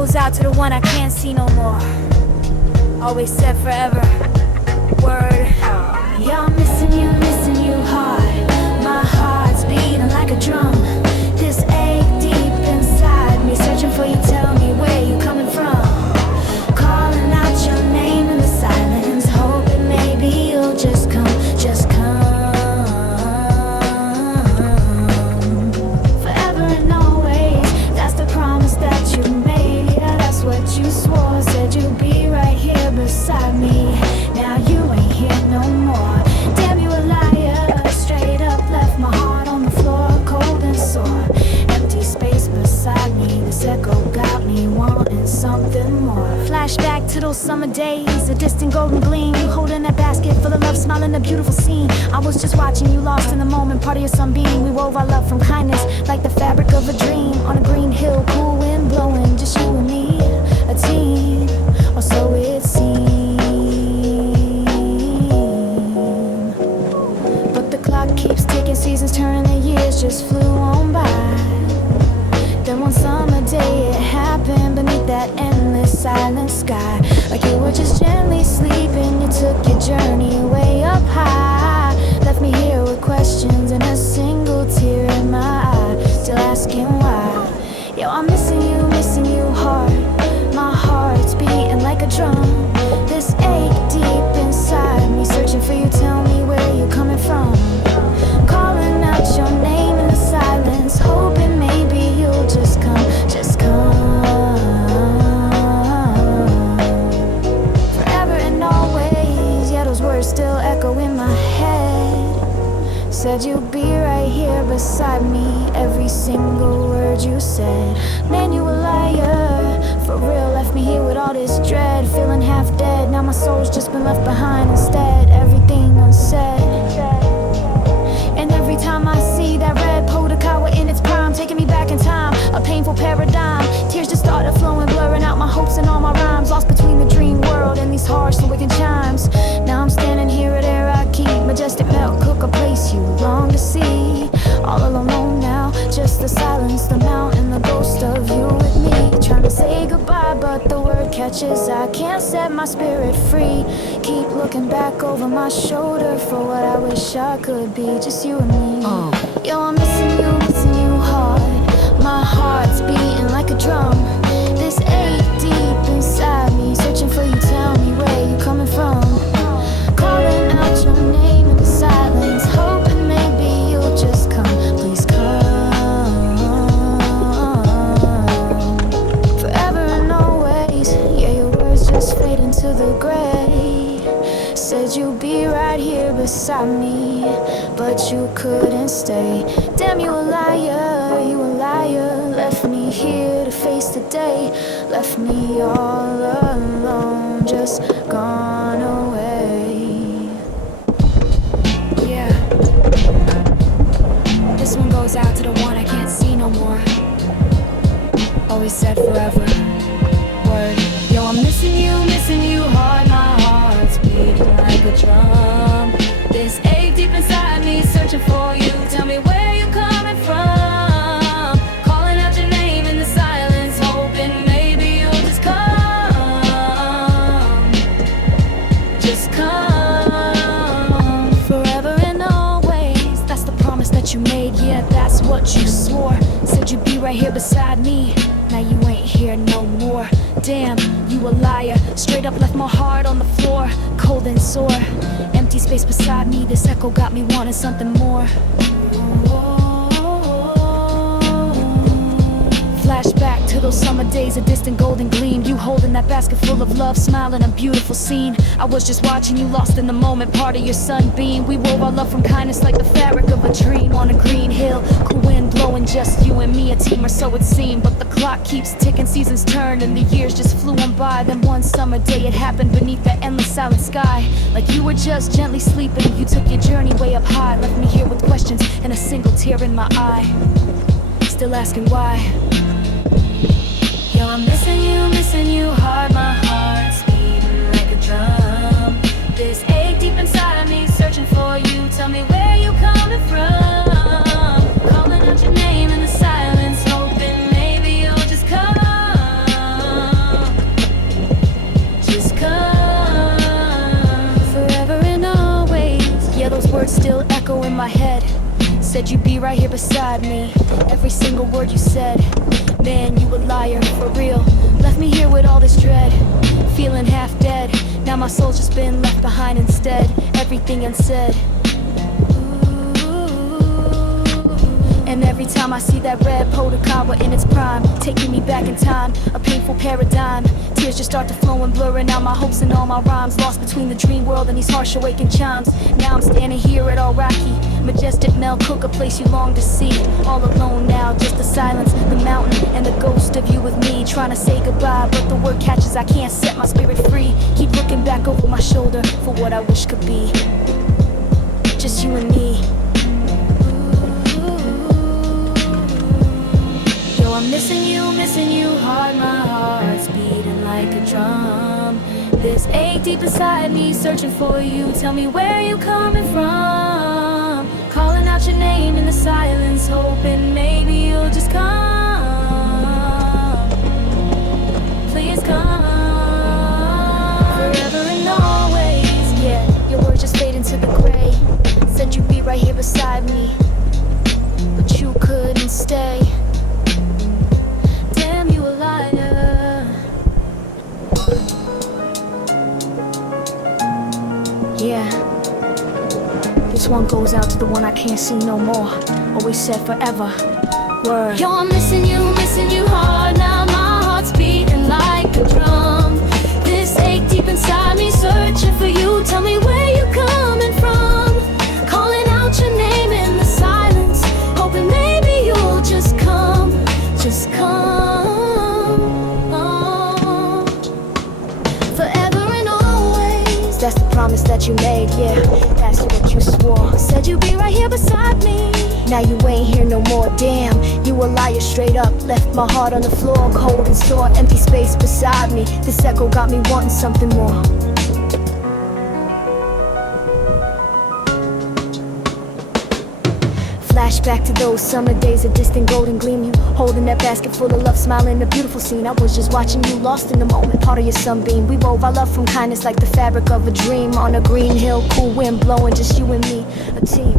goes out to the one I can't see no more. Always said forever. Word. Yeah, I'm missing you hard. My heart's beating like a drum. This ache deep inside me, searching for you. Tell me where you coming from. Calling out your name in the silence, hoping maybe you'll just come, just come. Forever and always, that's the promise that you made. Yeah, that's what you swore. Said you'd be right here beside me. Now you ain't here no more. Damn, you a liar. Straight up left my heart on the floor, cold and sore. Empty space beside me. This echo got me wanting something more. Flashback to those summer days, a distant golden gleam. You holding that basket full of love, smiling a beautiful scene. I was just watching you, lost in the moment, part of your sunbeam. We wove our love from kindness, like the fabric of a dream. On a green hill, cool wind blowing, just you and me, a team, or so it seemed. But the clock keeps ticking, seasons turn, the years just flew on by. Then one summer day it happened beneath that endless silent sky. Like you were just gently sleeping, you took your journey way up high. Left me here with questions and a single tear in my eye, still asking why. Yo, I'm missing you hard. My heart's beating like a drum. This ache deep inside me, searching for you. Tell me where you coming from. Calling out your name in the silence, hoping maybe you'll just come, just come. Forever and always, yeah, those words still echo in my head. Said you'd be right here beside me, every single word you said. Man, you a liar, for real, left me here with all this dread. Feeling half dead, now my soul's just been left behind instead. Everything unsaid. And every time I see that red Podakawa in its prime, taking me back in time, a painful paradigm. Tears just started flowing, blurring out my hopes and all my rhymes. Lost between the dream world and these harsh and wicked chimes. Now I'm standing here at Toraichi, majestic melt, cook a place you long to see. All alone now, just the silence, the mountain, the ghost of you with me. Trying to say goodbye, but the word catches. I can't set my spirit free. Keep looking back over my shoulder for what I wish I could be. Just you and me. Yo, I'm missing you hard. My heart's beating like a drum. This ache deep inside me, searching for you. Tell me where you coming from. Calling out your name in the silence, hoping maybe you'll just come. Please come. Forever and always, yeah, your words just fade into the gray. Said you'd be right here beside me, but you couldn't stay. Damn, you a liar, you a liar. Left me here to face the day. Left me all alone, just gone away. Yeah. This one goes out to the one I can't see no more. Always said forever. Word. Yo, I'm missing you hard. My heart's beating like a drum. This ache deep inside me, searching for you. Tell me where you coming from. Calling out your name in the silence, hoping maybe you'll just come. Just come. Forever and always, that's the promise that you made. Yeah, that's what you swore. Said you'd be right here beside me. Now you ain't here no more. Damn, you a liar. Straight up left my heart on the floor, cold and sore. Empty space beside me, this echo got me wanting something more. Flashback to those summer days, a distant golden gleam. You holding that basket full of love, smiling a beautiful scene. I was just watching you, lost in the moment, part of your sunbeam. We wove our love from kindness like the fabric of a dream. On a green hill, cool wind blowing, just you and me, a team, or so it seemed. But the clock keeps ticking, seasons turn, and the years just flew on by. Then one summer day it happened beneath the endless silent sky. Like you were just gently sleeping, you took your journey way up high. Left me here with questions and a single tear in my eye, still asking why. Yo, I'm missing you hard. My heart's beating like a drum. This ache deep inside me, searching for you. Tell me where you coming from. Calling out your name in the silence, hoping maybe you'll just come. words still echo in my head. Said you'd be right here beside me, every single word you said. Man, you a liar, for real. Left me here with all this dread, feeling half dead. Now my soul's just been left behind instead, everything unsaid. And every time I see that red Potakawa in its prime, taking me back in time, a painful paradigm. Tears just start to flow and blurring out my hopes and all my rhymes, lost between the dream world and these harsh awakened chimes. Now I'm standing here at Toraichi, majestic Mel Cook, a place you long to see. All alone now, just the silence, the mountain, and the ghost of you with me. Trying to say goodbye, but the word catches, I can't set my spirit free. Keep looking back over my shoulder for what I wish could be. Just you and me. I'm missing you hard, my heart's beating like a drum. This ache deep inside me, searching for you, tell me where you coming from. Calling out your name in the silence, hoping maybe you'll just come. Please come. Forever and always, yeah, your words just fade into the gray. Said you'd be right here beside me, but you couldn't stay. Yeah, this one goes out to the one I can't see no more. Always said forever, word. Yo, I'm missing you hard. Now my heart's beating like a drum. This ache deep inside me, searching for you. Tell me where you coming from. Calling out your name in the silence, hoping maybe you'll just come. Just come. That's the promise that you made, yeah. That's what you swore. Said you'd be right here beside me. Now you ain't here no more, damn. You a liar straight up. Left my heart on the floor, cold and sore. Empty space beside me. This echo got me wanting something more. Flashback to those summer days, a distant golden gleam. You holding that basket full of love, smiling, a beautiful scene. I was just watching you, lost in the moment, part of your sunbeam. We wove our love from kindness like the fabric of a dream. On a green hill, cool wind blowing, just you and me, a team.